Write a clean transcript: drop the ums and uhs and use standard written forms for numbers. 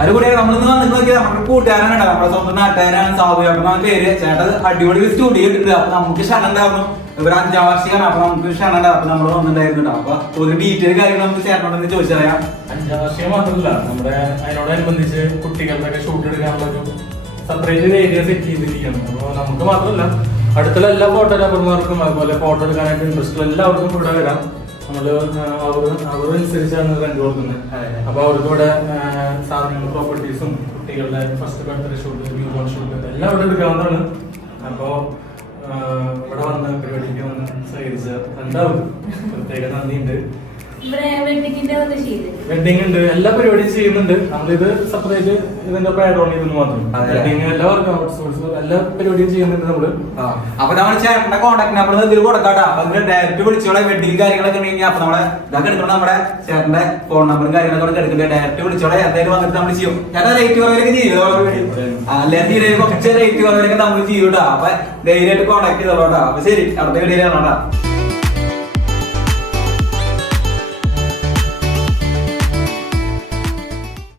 അതുകൂടി നമ്മളിന്ന് വന്നിട്ട് നോക്കിയാൽ നമ്മുടെ കൂട്ടുകാരാണ്, നമ്മുടെ സ്വന്തം നാട്ടുകാരാണ് സാധുവേട്ടനാ പേര്. ചേട്ടൻ അടിപൊളി സ്റ്റുഡിയോ ഇട്ടിട്ടുണ്ട്. അപ്പൊ നമുക്ക് ക്ഷണം ഉണ്ടായിരുന്നു, ഇവർ 5ാം വാർഷികമാണ്. അപ്പൊ നമുക്ക് ക്ഷണം ഉണ്ടാവും. അപ്പൊ നമ്മൾ വന്നിട്ടുണ്ടായിരുന്നു. അപ്പൊ ഒരു ഡീറ്റെയിൽ കാര്യങ്ങൾ നമുക്ക് ചേട്ടനോട് ചോദിച്ചറിയാം. 5ാം വാർഷികം മാത്രമല്ല, നമ്മുടെ അതിനോടനുബന്ധിച്ച് കുട്ടികളുടെ ഷൂട്ട് എടുക്കാനുള്ള ഒരു സെപ്പറേറ്റ് ഏരിയ സെറ്റ് ചെയ്തിരിക്കുകയാണ്. അപ്പോൾ നമുക്ക് മാത്രമല്ല, അടുത്തുള്ള എല്ലാ ഫോട്ടോഗ്രാഫർമാർക്കും അതുപോലെ ഫോട്ടോ എടുക്കാനായിട്ട് ഇൻട്രസ്റ്റ് എല്ലാവർക്കും ഇവിടെ വരാം. നമ്മള് അവരനുസരിച്ചാണ് റെന്റ് കൊടുക്കുന്നത്. അപ്പൊ അവർക്ക് ഇവിടെ സാധനങ്ങൾ, പ്രോപ്പർട്ടീസും കുട്ടികളുടെ first birthday shoot, new born shoot എല്ലാം ഇവിടെ എടുക്കാവുന്നതാണ്. അപ്പോ ഇവിടെ വന്ന് പരിപാടിക്ക് വന്ന് സഹകരിച്ച എല്ലാവർക്കും പ്രത്യേക നന്ദിയുണ്ട്. വെഡിങ് ഉണ്ട്, എല്ലാ പരിപാടിയും ചെയ്യുന്നുണ്ട്. നമ്മളിത് സെപ്പറേറ്റ് ഇതിന്റെ ആഡ് ഓൺ ചെയ്തെന്ന് മാത്രം. വെഡിങ് എല്ലാവർക്കും എല്ലാ പരിപാടിയും ചെയ്യുന്നുണ്ട് നമ്മള്. അപ്പൊ നമ്മൾ ചേട്ടന്റെ കോൺടാക്ട് നമ്പർ ഇതിൽ കൊടുക്കാട്ടോ. അപ്പൊ അതിന് ഡയറക്റ്റ് വിളിച്ചോളെ. വെഡിങ് കാര്യങ്ങളൊക്കെ ഉണ്ടെങ്കിൽ അപ്പൊ നമ്മളെ ഇതൊക്കെ എടുക്കണം. നമ്മുടെ ചേട്ടന്റെ ഫോൺ നമ്പറും കാര്യങ്ങളൊക്കെ എടുക്കണ്ടേ, ഡയറക്റ്റ് വിളിച്ചോളെ. എന്തായാലും വന്നിട്ട് നമ്മൾ ചെയ്യും. ചേട്ടാ റേറ്റ് കുറവിലൊക്കെ ചെയ്യും, അല്ലെങ്കിൽ കുറച്ച് റേറ്റ് കുറവിലൊക്കെ നമ്മൾ ചെയ്യൂട്ടാ. അപ്പൊ ധൈര്യമായിട്ട് കോൺടാക്ട് ചെയ്തോളൂട്ടാ. അപ്പൊ ശരി, അടുത്ത വീഡിയോയിൽ കാണാം.